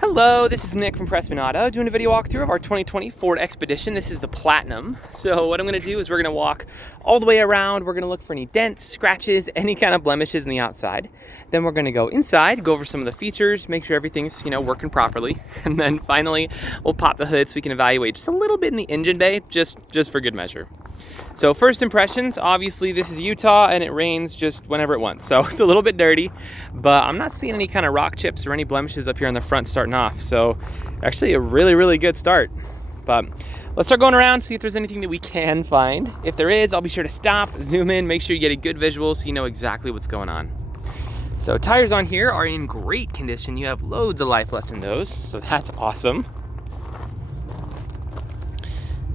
Hello, this is Nick from Prestman Auto doing a video walkthrough of our 2020 Ford Expedition. This is the Platinum. So what I'm going to do is we're going to walk all the way around. We're going to look for any dents, scratches, any kind of blemishes in the outside. Then we're going to go inside, go over some of the features, make sure everything's, working properly. And then finally, we'll pop the hood so we can evaluate just a little bit in the engine bay, just for good measure. So first impressions, obviously this is Utah and it rains just whenever it wants. So it's a little bit dirty, but I'm not seeing any kind of rock chips or any blemishes up here on the front starting off. So actually a really, really good start. But let's start going around, see if there's anything that we can find. If there is, I'll be sure to stop, zoom in, make sure you get a good visual so you know exactly what's going on. So tires on here are in great condition. You have loads of life left in those, so that's awesome.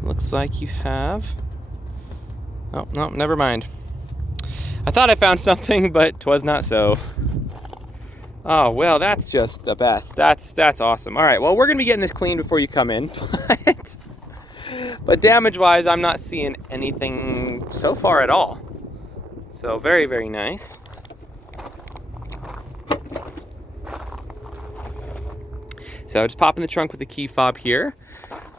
Looks like you have... Oh, no, never mind. I thought I found something, but 'twas not so. Oh, well, that's just the best. That's awesome. All right, well, we're going to be getting this cleaned before you come in. But damage-wise, I'm not seeing anything so far at all. So very, very nice. So just pop in the trunk with the key fob here.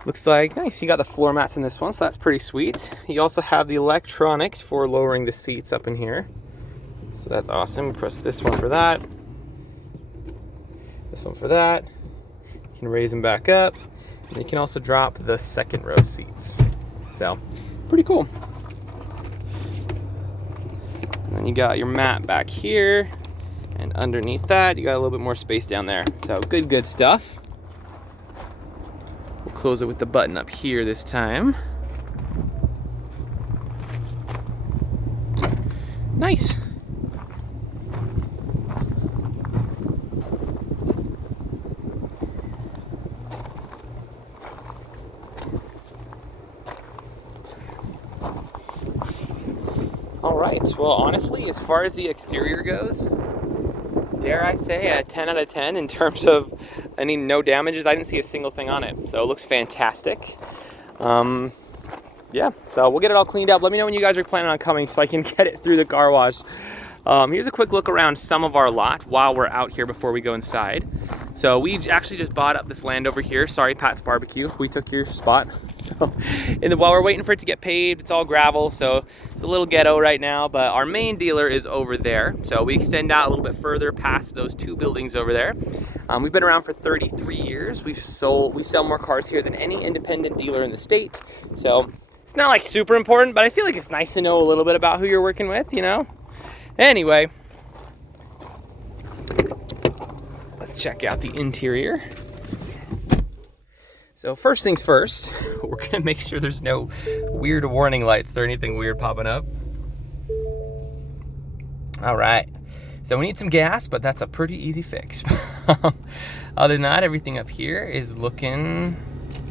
Looks like nice. You got the floor mats in this one, so that's pretty sweet. You also have the electronics for lowering the seats up in here. So that's awesome. Press this one for that. This one for that. You can raise them back up. And you can also drop the second row seats. So, pretty cool. And then you got your mat back here. And underneath that, you got a little bit more space down there. So good stuff. We'll close it with the button up here this time. Nice. All right, well, honestly, as far as the exterior goes, dare I say a 10 out of 10 in terms of no damages. I didn't see a single thing on it, so it looks fantastic. Yeah, so we'll get it all cleaned up. Let me know when you guys are planning on coming so I can get it through the car wash. Here's a quick look around some of our lot while we're out here before we go inside. So we actually just bought up this land over here. Sorry, Pat's Barbecue, we took your spot. So, while we're waiting for it to get paved, it's all gravel, so it's a little ghetto right now, but our main dealer is over there. So we extend out a little bit further past those two buildings over there. We've been around for 33 years. We sell more cars here than any independent dealer in the state. So it's not like super important, but I feel like it's nice to know a little bit about who you're working with, Anyway, let's check out the interior. So first things first, we're gonna make sure there's no weird warning lights or anything weird popping up. All right, so we need some gas, but that's a pretty easy fix. Other than that, everything up here is looking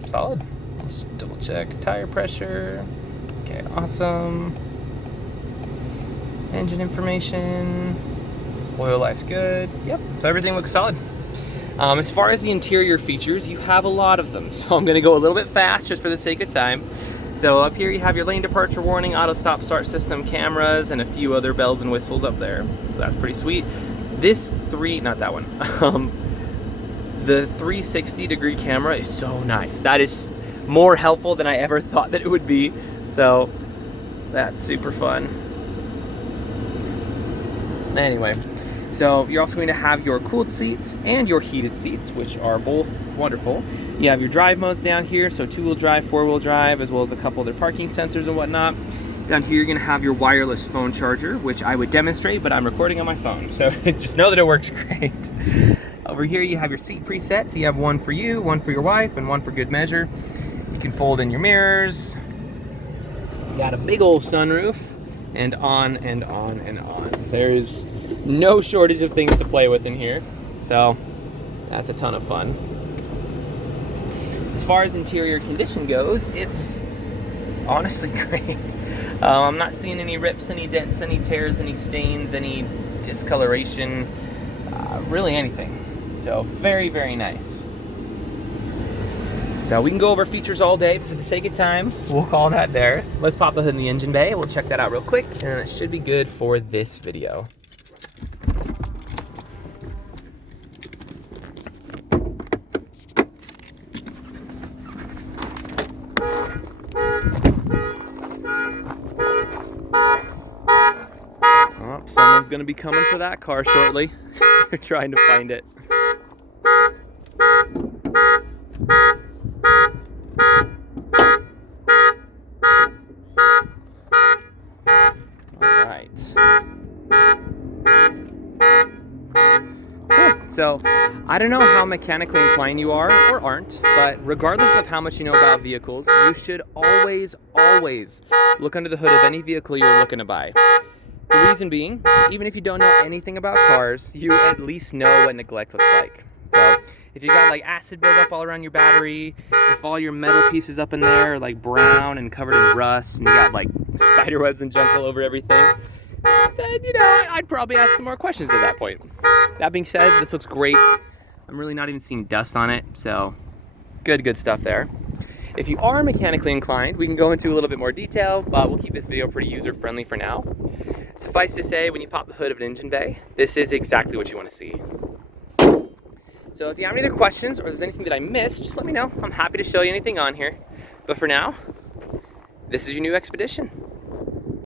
solid. Let's double check tire pressure. Okay, awesome. Engine information, oil life's good. Yep, so everything looks solid. As far as the interior features, you have a lot of them. So I'm gonna go a little bit fast just for the sake of time. So up here you have your lane departure warning, auto stop start system, cameras, and a few other bells and whistles up there. So that's pretty sweet. Not that one. The 360-degree camera is so nice. That is more helpful than I ever thought that it would be. So that's super fun. Anyway, so you're also going to have your cooled seats and your heated seats, which are both wonderful. You have your drive modes down here, so 2-wheel drive, 4-wheel drive, as well as a couple other parking sensors and whatnot. Down here, you're going to have your wireless phone charger, which I would demonstrate, but I'm recording on my phone, so just know that it works great. Over here, you have your seat presets. You have one for you, one for your wife, and one for good measure. You can fold in your mirrors. You got a big old sunroof, and on and on and on. There's no shortage of things to play with in here, so that's a ton of fun. As far as interior condition goes, it's honestly great. I'm not seeing any rips, any dents, any tears, any stains, any discoloration, really anything. So very, very nice. So we can go over features all day, but for the sake of time, we'll call that there. Let's pop the hood in the engine bay. We'll check that out real quick, and it should be good for this video. gonna be coming for that car shortly. They're trying to find it. All right. Cool. So, I don't know how mechanically inclined you are or aren't, but regardless of how much you know about vehicles, you should always look under the hood of any vehicle you're looking to buy. The reason being, even if you don't know anything about cars, you at least know what neglect looks like. So if you got like acid buildup all around your battery, if all your metal pieces up in there are like brown and covered in rust, and you got like spider webs and junk all over everything, then, you know, I'd probably ask some more questions at that point. That being said, this looks great. I'm really not even seeing dust on it, so good stuff there. If you are mechanically inclined, we can go into a little bit more detail, but we'll keep this video pretty user-friendly for now. Suffice to say, when you pop the hood of an engine bay, this is exactly what you want to see. So if you have any other questions or there's anything that I missed, just let me know. I'm happy to show you anything on here. But for now, this is your new Expedition.